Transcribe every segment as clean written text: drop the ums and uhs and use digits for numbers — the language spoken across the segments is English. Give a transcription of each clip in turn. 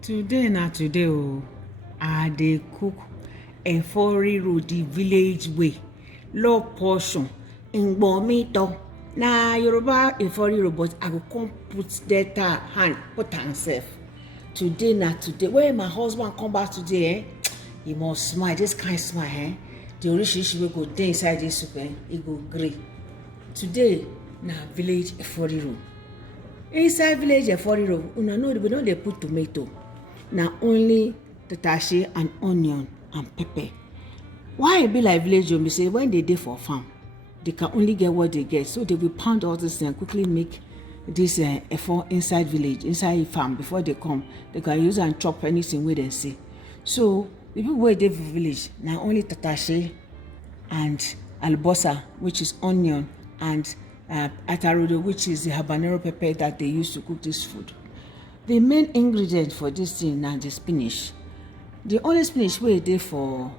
Today na today I dey cook Riro the village way, low portion, Ngbomito. Na Yoruba Riro, but I go come put that hand, put himself. Today na today. When my husband come back today, he must smile. This kind smile, the orishi will go dey inside this soup, he go grey. Today na village Riro. Inside village Riro, una know we no dey put tomato. Na only tatashe and onion and pepper. Why it be like village home? Say when they dey for farm, they can only get what they get, so they will pound all this and quickly make this efo inside village, inside farm. Before they come, they can use and chop anything wey dem see. So the people wey dey for village na only tatashe and albosa, which is onion, and atarodo, which is the habanero pepper that they use to cook this food. The main ingredient for this thing na the spinach. The only spinach wey dey for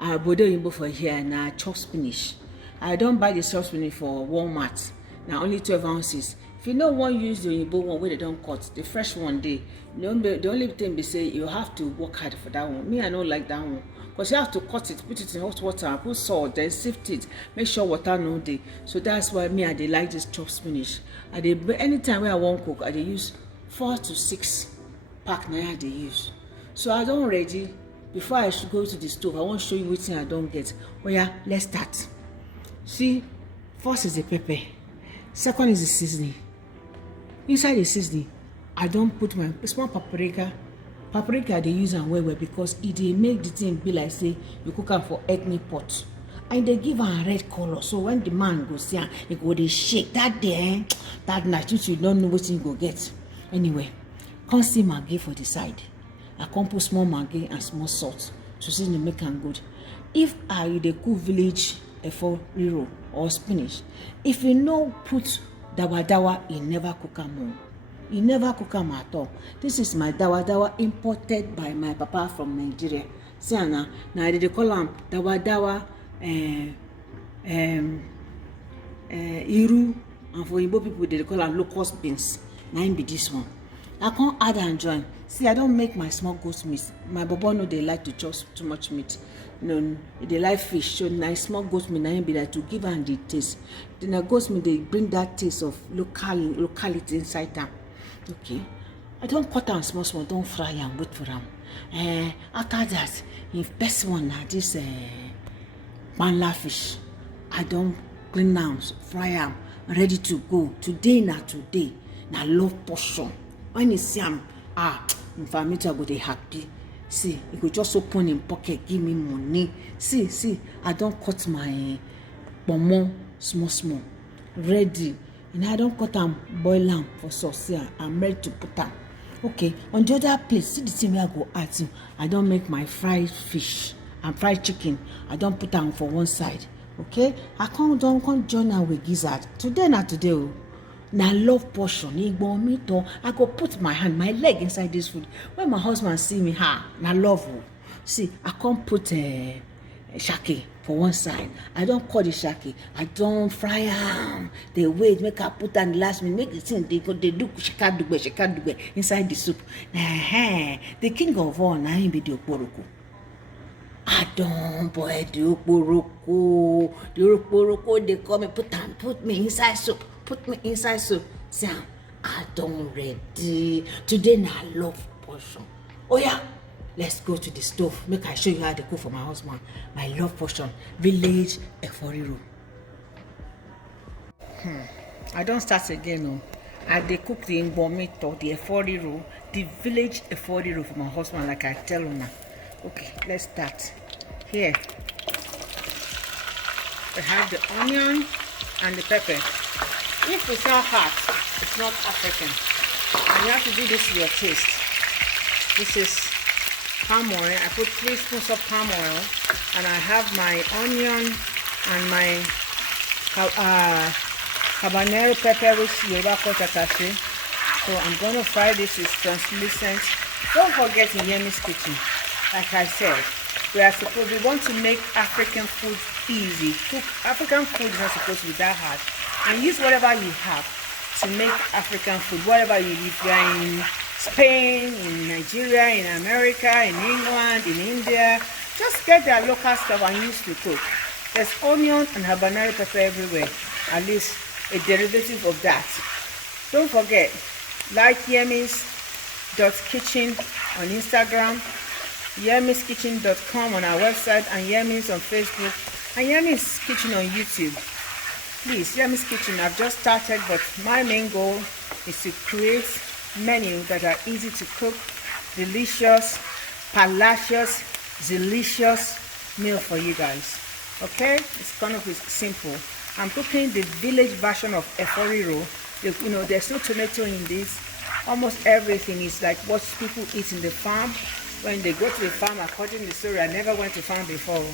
Bodo Oyinbo for here na chopped spinach. I don't buy the chopped spinach for Walmart. Na only 12 ounces. If you no wan use the Oyinbo one wey they don cut, the fresh one dey. The only thing be say you have to work hard for that one. Me, I no like that one, because you have to cut it, put it in hot water, put salt, then sift it, make sure water no dey. So that's why me I dey like this chopped spinach. I dey anytime when I wan cook, I dey use 4 to 6 pack na I dey use. So I don ready. Before I should go to the stove, I wan show you wetin I don get. Oh yeah, let's start. See, first is the pepper, second is the seasoning. Inside the seasoning, I don put my small paprika. I dey use am well because e dey make the thing be like say you cook am for ethnic pot, and they give am red color. So when the man go see am, he go dey shake. That day, that night, you don't know wetin you go get. Anyway, come see maggi for the side. I come put small maggi and small salt to see the make am good. If I dey cook village Riro or spinach, if you no put dawa, you never cook am. You never cook am at all. This is my dawa imported by my papa from Nigeria. See now they call am dawa iru, and for Igbo people they call am locust beans. Na im be this one. I can't add and join. See, I don't make my small goat meat. My bobo no they like to chop too much meat. No, they like fish. So nice small goat meat, na be like to give them the taste. Then a goat meat, they bring that taste of locality inside them. Okay, I don't cut them small, don't fry and wait for them. After that, if best one na this manla fish, I don't clean them, fry them, ready to go. Today na love portion. When you see am, in family I go dey happy. See, he go just open him pocket, give me money. See, I don't cut my pomo small, ready. And I don't cut am, boil am for sauce. I'm ready to put am. Okay, on the other plate, see the thing where I go add to. I don't make my fried fish and fried chicken. I don't put am for one side. Okay, I can't join am with gizzard. Today na today. Na love portion, Ngbomito. I go put my hand, my leg inside this food. When my husband see me, na love. See, I can't put a shaki for one side. I don't cut the shaki. I don't fry am. They wait, make I put am the last minute. Make the thing they do shekadugbe inside the soup. The king of all, na him be the okporoko. I don't boil the okporoko. The okporoko they come and put me inside soup. Put me inside soup. See, I don't ready. Today na love portion. Oh yeah, let's go to the stove. Make I show you how to cook for my husband. My love portion, village Riro. I don't start again. I dey cook the Ngbomito, the Riro, the village Riro for my husband, like I tell you now. Okay, let's start. Here, we have the onion and the pepper. If it's not hot, it's not African. And you have to do this to your taste. This is palm oil. I put 3 spoons of palm oil, and I have my onion and my habanero pepper, which Yoruba call tatashe. So I'm going to fry this with translucent. Don't forget in Yemi's kitchen, like I said, we want to make African food easy. African food is not supposed to be that hard. And use whatever you have to make African food, whatever you, if you are in Spain, in Nigeria, in America, in England, in India. Just get their local stuff and use to cook. There's onion and habanero pepper everywhere, at least a derivative of that. Don't forget, like yemis.kitchen on Instagram, yemiskitchen.com on our website, and Yemis on Facebook, and Yemis Kitchen on YouTube. Please, Yemis Kitchen, I've just started, but my main goal is to create menus that are easy to cook, delicious, palacious, delicious meal for you guys. Okay, it's kind of simple. I'm cooking the village version of Riro. You know, there's no tomato in this. Almost everything is like what people eat in the farm. When they go to the farm, according to the story, I never went to farm before.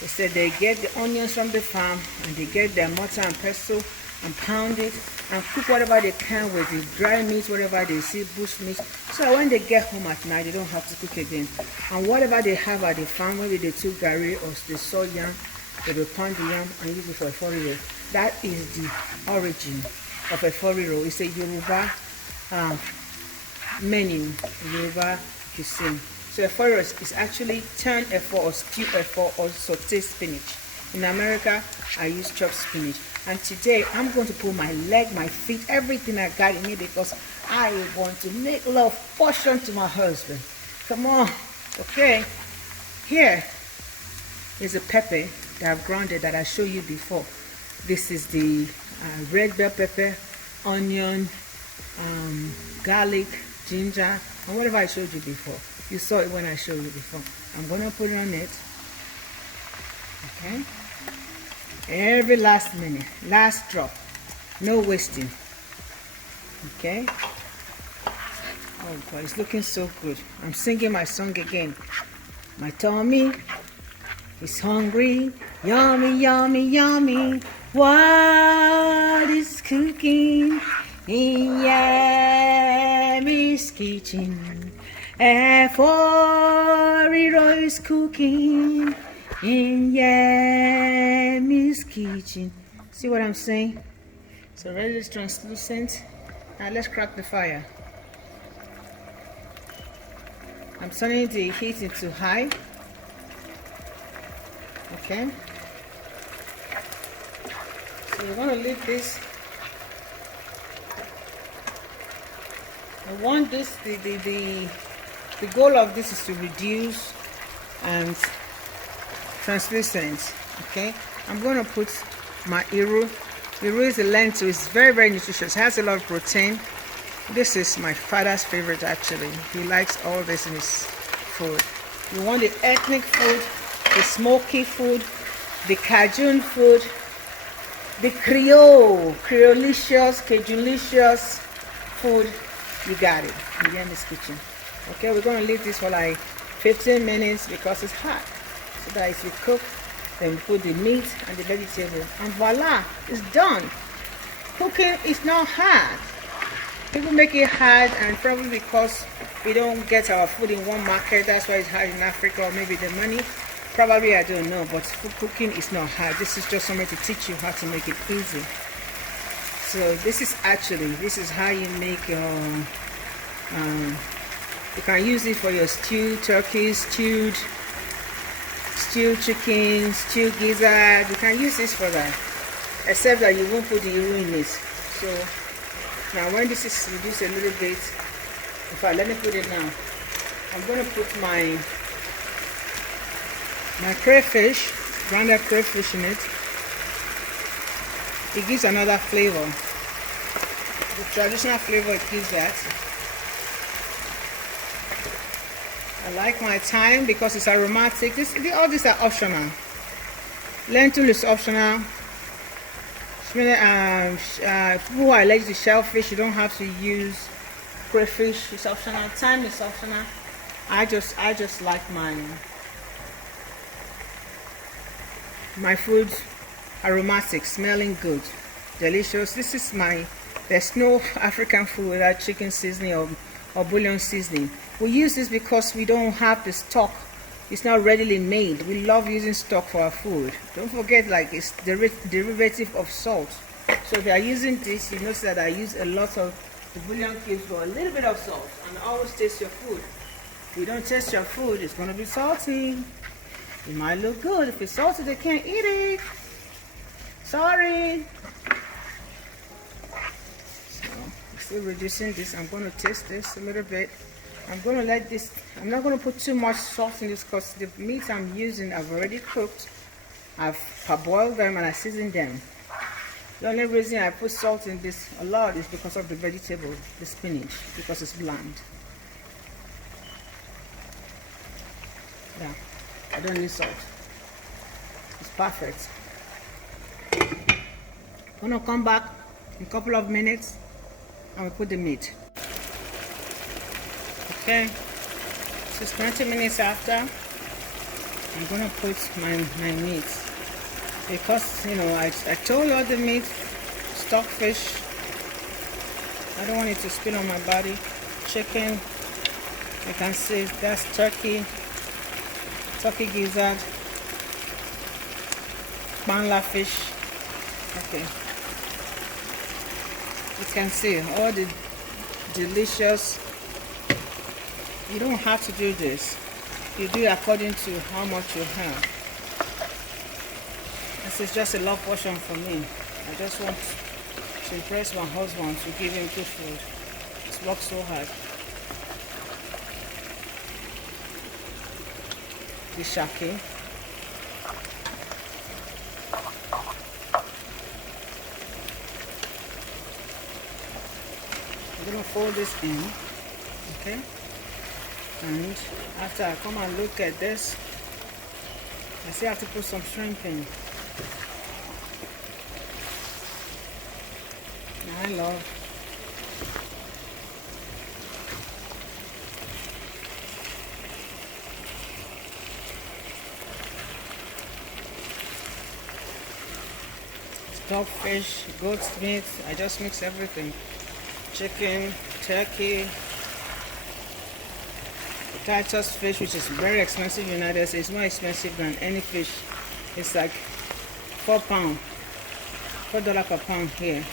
They said they get the onions from the farm and they get their mortar and pestle and pound it and cook whatever they can with the dry meat, whatever they see, bush meat. So when they get home at night, they don't have to cook again. And whatever they have at the farm, maybe they took gari or the soy yam, they will pound the yam and use it for Riro. That is the origin of Riro. It's a Yoruba menu, Yoruba cuisine. So Riro is actually turn or stew or saute spinach. In America, I use chopped spinach. And today, I'm going to put my leg, my feet, everything I got in me because I want to make love portion to my husband. Come on. Okay. Here is a pepper that I've grounded that I showed you before. This is the red bell pepper, onion, garlic, ginger, and whatever I showed you before. You saw it when I showed you before. I'm going to put it on it. Okay. Every last minute, last drop, no wasting. Okay. Oh God, it's looking so good. I'm singing my song again. My tummy is hungry, yummy, yummy, yummy. What is cooking in Yemi's kitchen? Riro is cooking in Yemi's kitchen. See what I'm saying? So already it's translucent. Now let's crack the fire. I'm turning the heat into high. Okay. So you want to leave this. I want this. The goal of this is to reduce and translucent. Okay, I'm going to put my Riro. Riro is a lentil. It's very, very nutritious. It has a lot of protein. This is my father's favorite actually. He likes all this in his food. You want the ethnic food, the smoky food, the Cajun food, the Creolicious, Cajunlicious food. You got it in Yemi's kitchen. Okay, we're going to leave this for like 15 minutes because it's hot. So that as we cook, then we put the meat and the vegetable, and voila, it's done. Cooking is not hard. People make it hard, and probably because we don't get our food in one market, that's why it's hard in Africa, or maybe the money. Probably, I don't know, but food cooking is not hard. This is just something to teach you how to make it easy. So this is how you make your, you can use it for your stewed turkeys, stewed chicken, stewed gizzard. You can use this for that, except that you won't put the Riro in it. So now when this is reduced a little bit, in fact, let me put it now. I'm going to put my crayfish, grounded crayfish in it. It gives another flavor. The traditional flavor it gives that. I like my thyme because it's aromatic. All these are optional. Lentil is optional. Who are allergic to shellfish, you don't have to use crayfish. It's optional. Thyme is optional. I just like my food aromatic, smelling good, delicious. This is there's no African food without chicken seasoning or bouillon seasoning. We use this because we don't have the stock. It's not readily made. We love using stock for our food. Don't forget, like, it's the derivative of salt. So if you are using this, you notice that I use a lot of The bouillon cubes for a little bit of salt, and always taste your food. If you don't taste your food, it's gonna be salty. It might look good. If it's salty, they can't eat it. Sorry. So I'm still reducing this. I'm gonna taste this a little bit. I'm gonna let this, I'm not gonna put too much salt in this because the meat I'm using I've already cooked. I've parboiled them and I seasoned them. The only reason I put salt in this a lot is because of the vegetable, the spinach, because it's bland. Yeah, I don't need salt. It's perfect. I'm gonna come back in a couple of minutes and we put the meat. Okay, so it's 20 minutes after. I'm gonna put my meat because I told you all the meat, stockfish. I don't want it to spill on my body. Chicken, I can see that's turkey gizzard, banla fish. Okay, you can see all the delicious. You don't have to do this. You do it according to how much you have. This is just a love portion for me. I just want to impress my husband, to give him good food. He's worked so hard. The shaki. I'm gonna fold this in, okay? And after I come and look at this, I still have to put some shrimp in. I love stockfish, goat's meat. I just mix everything. Chicken, turkey, Titus fish, which is very expensive in the United States. It's more expensive than any fish. It's like £4 per pound here.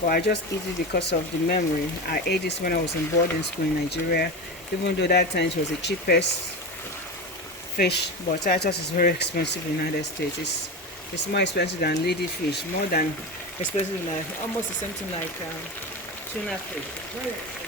But I just eat it because of the memory. I ate this when I was in boarding school in Nigeria. Even though that time it was the cheapest fish, but Titus is very expensive in the United States. It's more expensive than lady fish, more than expensive, like almost the same thing like tuna fish. Very expensive.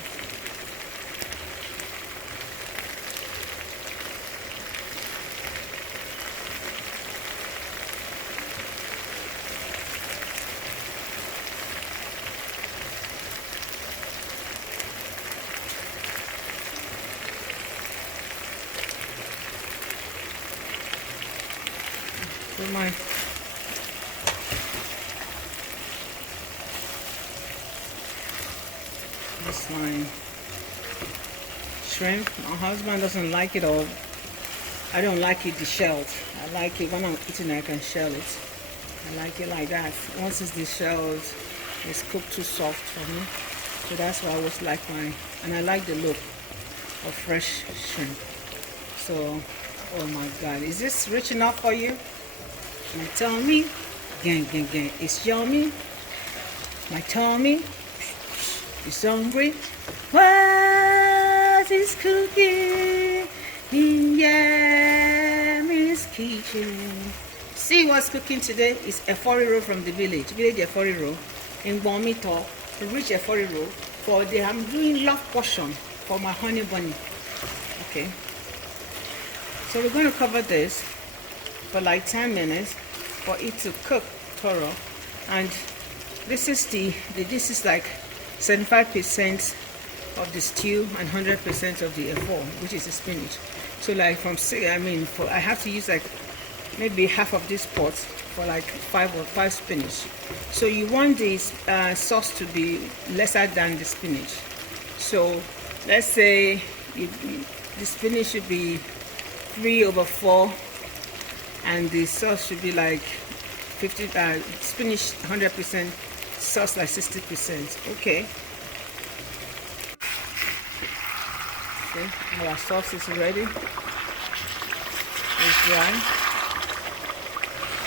Put my this line shrimp. My husband doesn't like it all. I don't like it deshelled. I like it when I'm eating, I can shell it. I like it like that. Once it's deshelled, it's cooked too soft for me. So that's why I always like mine. And I like the look of fresh shrimp. So, oh my God, is this rich enough for you? My tummy, gang, it's yummy. My tummy is hungry. What is cooking in Yami's kitchen? See what's cooking today is a Riro from the village Riro in Bomito. The rich Riro for the I'm doing love portion for my honey bunny. Okay, so we're going to cover this for like 10 minutes for it to cook thorough. And this is this is like 75% of the stew and 100% of the F4, which is the spinach. So like I have to use like maybe half of this pot for like five spinach. So you want this sauce to be lesser than the spinach. So let's say the spinach should be 3/4 and the sauce should be like 50, spinach 100%, sauce like 60%. Okay, our sauce is ready. It's dry.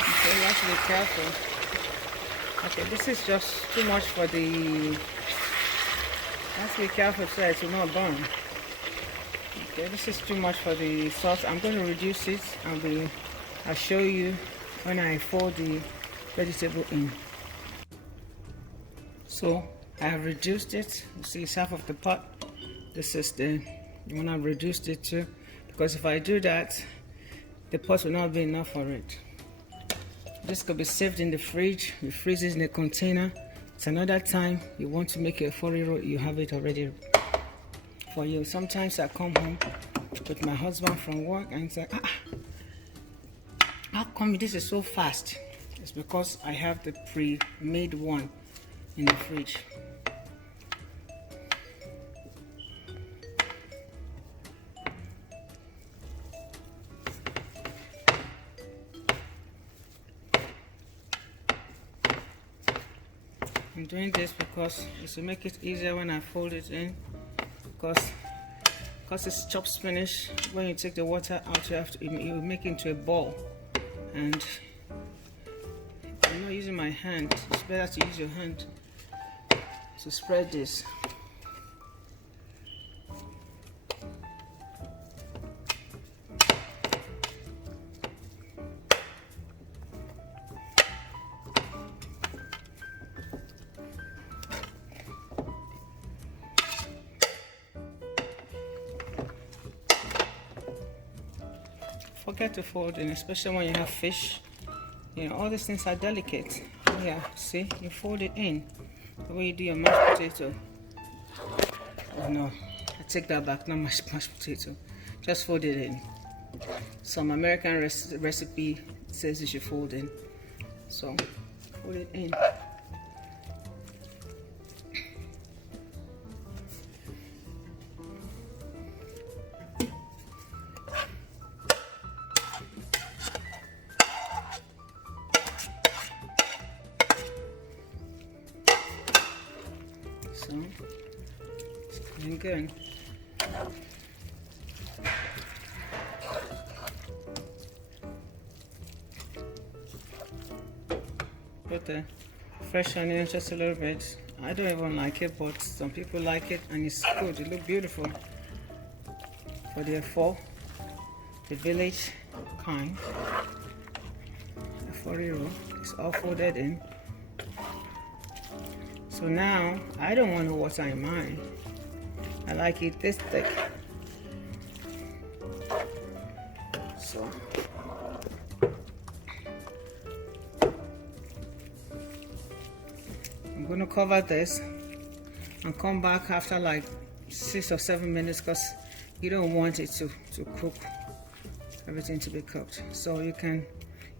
Okay, you have to be careful. Okay, this is just too much for the Have to be careful so it will not burn. Okay, this is too much for the sauce. I'm going to reduce it and I'll show you when I fold the vegetable in. So I have reduced it. You see, it's half of the pot. This is the one I've reduced it to, because if I do that, the pot will not be enough for it. This could be saved in the fridge. You freeze it in a container. It's another time you want to make your Riro, you have it already for you. Sometimes I come home with my husband from work and say, how come this is so fast? It's because I have the pre-made one in the fridge. I'm doing this because it's to make it easier when I fold it in, because it's chopped spinach. When you take the water out, you make it into a ball, and I'm not using my hand. It's better to use your hand to spread this. Forget to fold in, especially when you have fish. You know, all these things are delicate. Yeah, see, you fold it in the way you do your mashed potato. Oh no, I take that back, not mashed potato. Just fold it in. Some American recipe says you should fold in, so fold it in. So it's going good. Put the fresh onion just a little bit. I don't even like it, but some people like it and it's good. It looks beautiful. For the village kind. The Riro is all folded in. So now, I don't want to water in mine. I like it this thick. So, I'm going to cover this and come back after like 6 or 7 minutes, because you don't want it to cook, everything to be cooked. So you can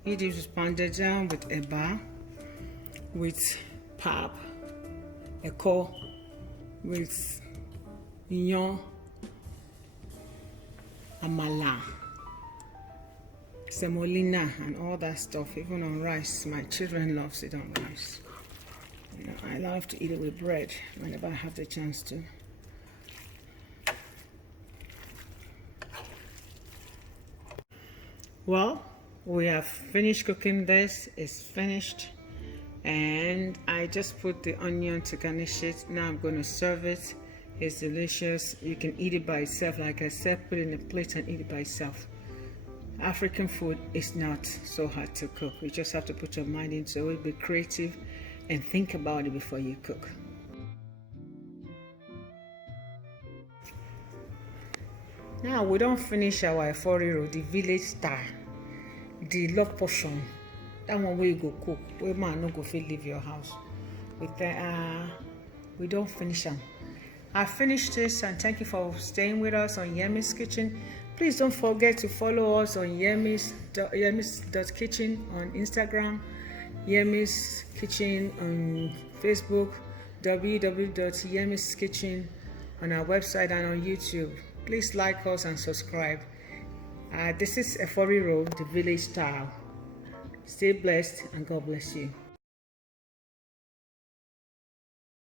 eat it pounded down with eba, with pap, Eko, with iyán, amala, semolina, and all that stuff. Even on rice, my children loves it on rice. You know, I love to eat it with bread whenever I have the chance to. Well, we have finished cooking this. It's finished. And I just put the onion to garnish it. Now I'm going to serve it. It's delicious. You can eat it by itself. Like I said, put it in a plate and eat it by itself. African food is not so hard to cook. You just have to put your mind into it, be creative, and think about it before you cook. Now we don't finish our Riro, the village style, the love portion. That one where you go cook, where man no go feel leave your house. We don't finish them. I finished this, and thank you for staying with us on Yemi's Kitchen. Please don't forget to follow us on Yemis.kitchen on Instagram, Yemi's Kitchen on Facebook, www.Yemis Kitchen on our website and on YouTube. Please like us and subscribe. This is Riro, the village style. Stay blessed and God bless you.